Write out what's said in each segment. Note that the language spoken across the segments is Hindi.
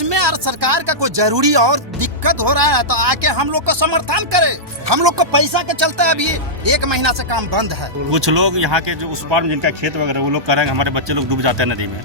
उसमें और सरकार का कोई जरूरी और दिक्कत हो रहा है तो आके हम लोग को समर्थन करे। हम लोग को पैसा के चलते अभी 1 महीना से काम बंद है। कुछ लोग यहाँ के जो उस पार में जिनका खेत वगैरह वो लोग कह रहे हैं हमारे बच्चे लोग डूब जाते हैं नदी में,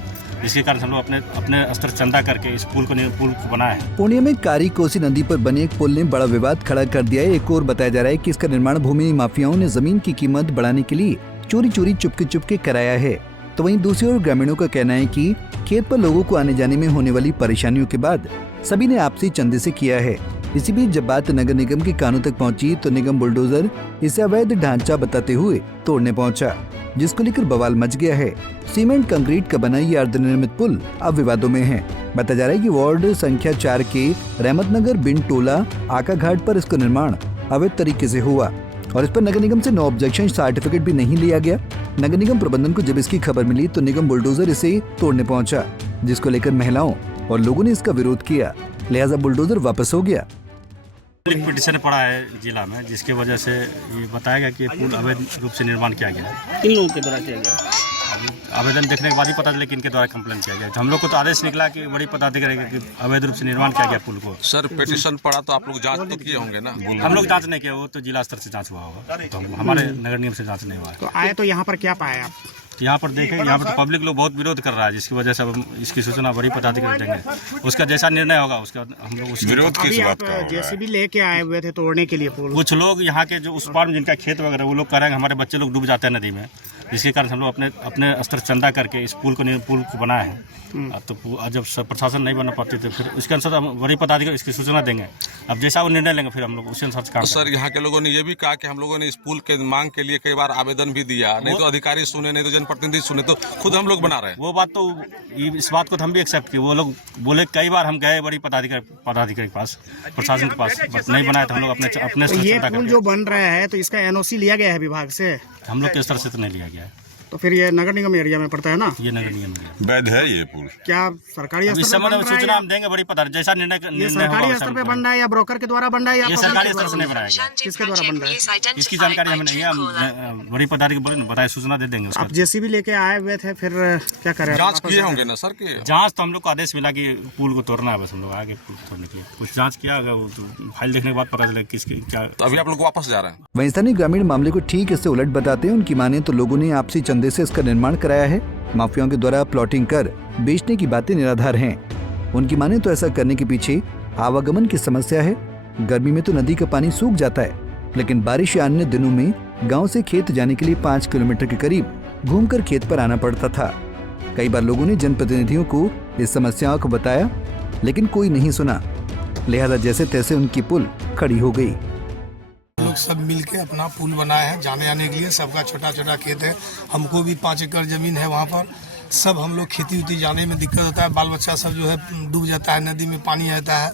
इसके कारण हम लोग अपने स्तर चंदा करके इस पुल को बनाए हैं। पूर्णिया में कारी कोसी नदी पर बने एक पुल ने बड़ा विवाद खड़ा कर दिया है। एक और बताया जा रहा है कि इसका निर्माण भूमि माफियाओं ने जमीन की कीमत बढ़ाने के लिए चोरी चोरी चुपके कराया है। तो वहीं दूसरी ओर ग्रामीणों का कहना है कि खेत पर लोगों को आने जाने में होने वाली परेशानियों के बाद सभी ने आपसी चंदे से किया है। इसी बीच जब बात नगर निगम के कानों तक पहुंची तो निगम बुलडोजर इसे अवैध ढांचा बताते हुए तोड़ने पहुंचा, जिसको लेकर बवाल मच गया है। सीमेंट कंक्रीट का बना ये अर्धनिर्मित पुल अब विवादों में है। बताया जा रहा है कि वार्ड संख्या 4 के रहमतनगर बिन टोला आका घाट पर इसका निर्माण अवैध तरीके से हुआ और इस पर नगर निगम से नो ऑब्जेक्शन सर्टिफिकेट भी नहीं लिया गया। नगर निगम प्रबंधन को जब इसकी खबर मिली तो निगम बुलडोजर इसे तोड़ने पहुंचा, जिसको लेकर महिलाओं और लोगों ने इसका विरोध किया, लिहाजा बुलडोजर वापस हो गया। एक पिटीशन पड़ा है जिला में, जिसकी वजह से ये बताया गया कि पुल अवैध रूप से निर्माण किया गया है। किन लोगों के द्वारा किया गया? आवेदन देखने के बाद ही पता चला कि इनके द्वारा कंप्लेन किया गया। तो हम लोग को तो आदेश निकला कि बड़ी पदाधिकारी कि अवैध रूप से निर्माण किया गया पुल को। सर पिटीशन पड़ा तो आप लोग जांच तो किए होंगे ना? हम लोग जांच नहीं किया, वो तो जिला स्तर से जांच हुआ होगा, तो हमारे नगर निगम से जांच नहीं हुआ है। तो आए तो यहाँ पर क्या पाए आप? यहाँ पर देखें, यहाँ पर तो पब्लिक लोग बहुत विरोध कर रहा है, जिसकी वजह से अब इसकी सूचना बड़ी पदाधिकारी देंगे। उसका जैसा निर्णय होगा उसका हम लोग विरोध किस बात का? जेसीबी लेके आए हुए थे तोड़ने के लिए पुल। कुछ लोग यहाँ के जो उस पार में जिनका खेत वगैरह वो लोग कह रहे हैं हमारे बच्चे लोग डूब जाते हैं नदी में, जिसके कारण हम लोग अपने स्तर चंदा करके इस पुल को बनाए हैं। तो जब प्रशासन नहीं बना पाती तो फिर उसके अनुसार हम बड़ी पदाधिकारी इसकी सूचना देंगे। अब जैसा वो निर्णय लेंगे फिर हम लोग उसी अनुसार काम करेंगे। सर यहाँ के लोगों ने ये भी कहा कि हम लोगों ने इस पुल के मांग के लिए कई बार आवेदन भी दिया, नहीं तो अधिकारी सुने, नहीं तो जनप्रतिनिधि सुने, तो खुद हम लोग बना रहे हैं। वो बात तो इस बात को तो हम भी एक्सेप्ट किए। वो लोग बोले कई बार हम गए बड़ी पदाधिकारी के पास, प्रशासन के पास, बट नहीं बनाया तो हम लोग अपने तो ये पुल जो बन रहा है तो इसका एनओसी लिया गया है विभाग से? हम लोग के स्तर से तो नहीं लिया गया है। तो फिर ये नगर निगम एरिया में पड़ता है ना? ये नगर निगम एरिया वैध है ये पुल? क्या सरकारी इस स्तर पे समय बन रहा है? सूचना हम देंगे बड़ी पदाधिकारी जैसा निर्णय सरकारी स्तर पे बन रहा है या ब्रोकर के द्वारा बन रहा है या ये सरकारी स्तर से नहीं बनाया गया। किसके द्वारा बन रहा है? इसकी जानकारी हमें नहीं है। हम बड़ी पदाधिकारी बोले ना बताए, सूचना दे देंगे। आप जेसीबी लेके आए हुए थे, फिर क्या करें? जांच किए होंगे ना सर? के जांच तो हम लोग को आदेश मिला कि पुल को तोड़ना है, बस हम लोग आगे पुल तोड़ने के लिए कुछ जांच किया होगा। वो तो फाइल देखने के बाद पता चला किसकी क्या। तो अभी आप लोग वापस जा रहे हैं? वहीं स्थानीय ग्रामीण मामले को ठीक इससे उलट बताते हैं। उनकी माने तो लोगों ने आपसी चंदे से इसका निर्माण कराया है। माफियाओं के द्वारा प्लॉटिंग कर बेचने की बातें निराधार हैं। उनकी माने तो ऐसा करने के पीछे आवागमन की समस्या है। गर्मी में तो नदी का पानी सूख जाता है, लेकिन बारिश या अन्य दिनों में गांव से खेत जाने के लिए 5 किलोमीटर के करीब घूमकर खेत पर आना पड़ता था। कई बार लोगों ने जनप्रतिनिधियों को इस समस्याओं को बताया, लेकिन कोई नहीं सुना, लिहाजा जैसे तैसे उनकी पुल खड़ी हो गई। लोग सब मिलके अपना पुल बनाए हैं जाने आने के लिए। सबका छोटा छोटा खेत है, हमको भी 5 एकड़ जमीन है वहाँ पर। सब हम लोग खेती उती जाने में दिक्कत होता है, बाल बच्चा सब जो है डूब जाता है, नदी में पानी आता है।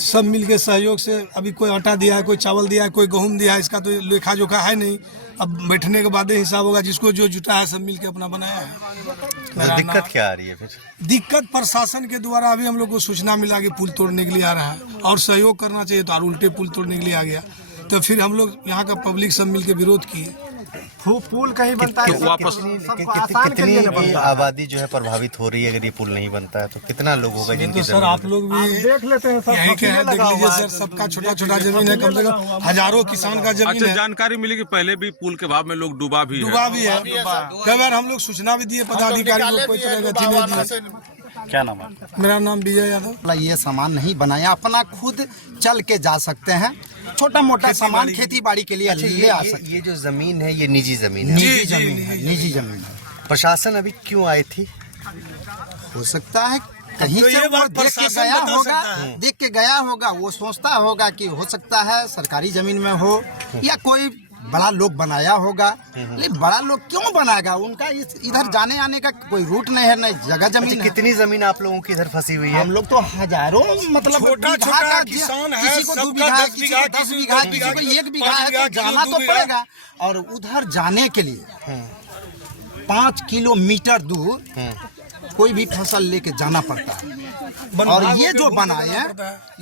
सब मिलके सहयोग से अभी कोई आटा दिया है, कोई चावल दिया है, कोई गेहूँ दिया है, इसका तो लेखा जोखा है नहीं। अब बैठने के बाद हिसाब होगा, जिसको जो जुटा है सब मिलके अपना बनाया है। तो दिक्कत क्या आ रही है फिर? दिक्कत प्रशासन के द्वारा अभी हम लोग को सूचना मिला कि पुल तोड़ने के लिए आ रहा है और सहयोग करना चाहिए, तो और उल्टे पुल तोड़ने के लिए आ गया। तो फिर हम लोग यहाँ का पब्लिक सब मिलके विरोध किए। पुल कहीं बनता है वापस कितनी आबादी जो है प्रभावित हो रही है अगर ये पुल नहीं बनता है तो? कितना लोग होगा जिनकी? तो सर आप लोग भी देख लेते हैं, यहीं के हैं, देख लीजिए सर, सबका छोटा छोटा जमीन है, कम से कम हजारों किसान का जमीन है। जानकारी मिली कि पहले भी पुल के भाव में लोग डूबा भी है। कई बार हम लोग सूचना भी दिए पदाधिकारी को, कोई तरह का नहीं दिया। क्या नाम है? मेरा नाम विजय यादव। ये सामान नहीं बनाया, अपना खुद चल के जा सकते हैं। छोटा मोटा सामान खेती बाड़ी के लिए ले आ सकते हैं। ये जो जमीन है ये निजी जमीन है? निजी जमीन है, निजी जमीन है। प्रशासन अभी क्यों आई थी? हो सकता है कहीं तो से ये वो बात देख के प्रशासन गया बता होगा, सकता है। देख के गया होगा, वो सोचता होगा कि हो सकता है सरकारी जमीन में हो या कोई बड़ा लोग बनाया होगा। लेकिन बड़ा लोग क्यों बनाएगा? उनका इधर जाने आने का कोई रूट नहीं है, नहीं जगह जमीन है। कितनी जमीन आप लोगों की इधर फंसी हुई है? हम लोग तो हजारों, मतलब छोटा छोटा किसान है, किसी को 2 बीघा, किसी को 10 बीघा, किसी को 1 बीघा है, तो जाना तो पड़ेगा। और उधर जाने के लिए 5 किलोमीटर दूर कोई भी फसल लेके जाना पड़ता है। और ये जो बनाए हैं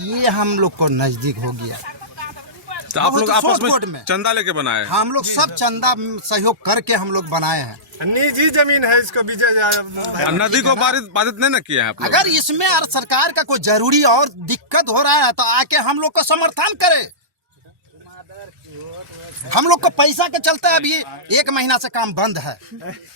ये हम लोग को नजदीक हो गया। तो आप बहुत लोग आपस शॉर्ट में में चंदा लेके बनाए हैं? हम लोग सब चंदा सहयोग करके हम लोग बनाए हैं। निजी जमीन है, इसको नदी को बाधित नहीं ना किया है आप लोग? अगर इसमें और सरकार का कोई जरूरी और दिक्कत हो रहा है तो आके हम लोग को समर्थन करे। हम लोग को पैसा के चलते अभी 1 महीना से काम बंद है,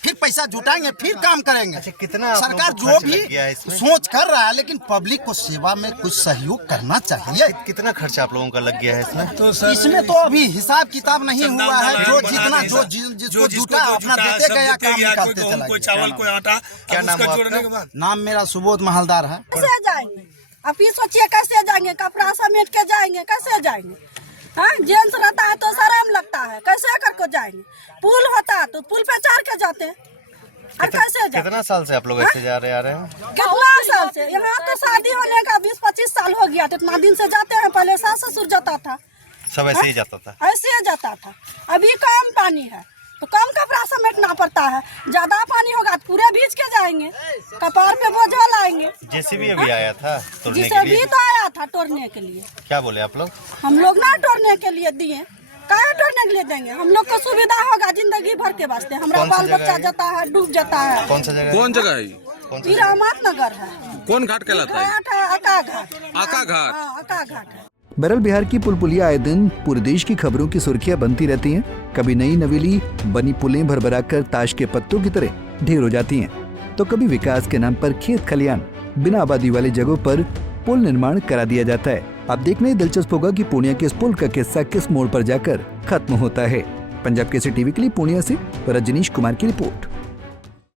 फिर पैसा जुटाएंगे फिर काम करेंगे। अच्छा, कितना आप सरकार लोगों को जो खर्च भी लग गया है इसमें? सोच कर रहा है, लेकिन पब्लिक को सेवा में कुछ सहयोग करना चाहिए। कितना खर्च आप लोगों का लग गया है इसमें? तो सर इसमें तो अभी हिसाब किताब नहीं हुआ है, जो जितना जिसको जुटा अपना देते गया काम निकालते चला गया। चावल कोई आटा, क्या नाम है जोड़ने के आपका? बाद नाम मेरा सुबोध महलदार है। कैसे जाएंगे? आप ही सोचिए कैसे जाएंगे? कपड़ा समेट के जाएंगे, कैसे जाएंगे? हाँ, जेंट्स रहता है तो शर्म लगता है, कैसे करके जाएंगे? पुल होता है तो पुल पे चढ़ के जाते हैं, और कैसे जाए? कितना साल से आप लोग ऐसे जा रहे आ रहे हैं? कितना साल से? यहाँ तो शादी होने का 20-25 साल हो गया, तो इतना दिन से जाते हैं। पहले सास ससुर जाता था, सब ऐसे ही जाता था? ऐसे जाता था। अभी कम पानी है तो कम कपड़ा समेटना पड़ता है, ज्यादा पानी होगा तो पूरे भीज के जाएंगे, कपार पे बोझा लाएंगे। जेसीबी अभी आया था तोड़ने जिसे के भी लिए? तो आया था तोड़ने के लिए। क्या बोले आप लोग? हम लोग ना तोड़ने के लिए दिए, काहे तोड़ने के लिए देंगे? हम लोग को सुविधा होगा जिंदगी भर के वास्ते। हमारा कौन सी बाल जगह बच्चा है? जाता है, डूब जाता है। कौन सा जगह? कौन जगह है? कौन सा? फिर अहमद नगर है, कौन घाट कहलाता है? घाट है अका घाट। आका घाट। हाँ, अका घाट है। बहरहाल बिहार की पुलपुलिया आए दिन पूरे देश की खबरों की सुर्खियां बनती रहती हैं। कभी नई नवेली बनी पुलें भरभरा कर ताश के पत्तों की तरह ढेर हो जाती हैं, तो कभी विकास के नाम पर खेत खलियान बिना आबादी वाले जगहों पर पुल निर्माण करा दिया जाता है। अब देखना ही दिलचस्प होगा कि पूर्णिया के इस पुल का किस्सा किस मोड़ पर जाकर खत्म होता है। पंजाब केसरी टीवी के लिए पूर्णिया से रजनीश कुमार की रिपोर्ट।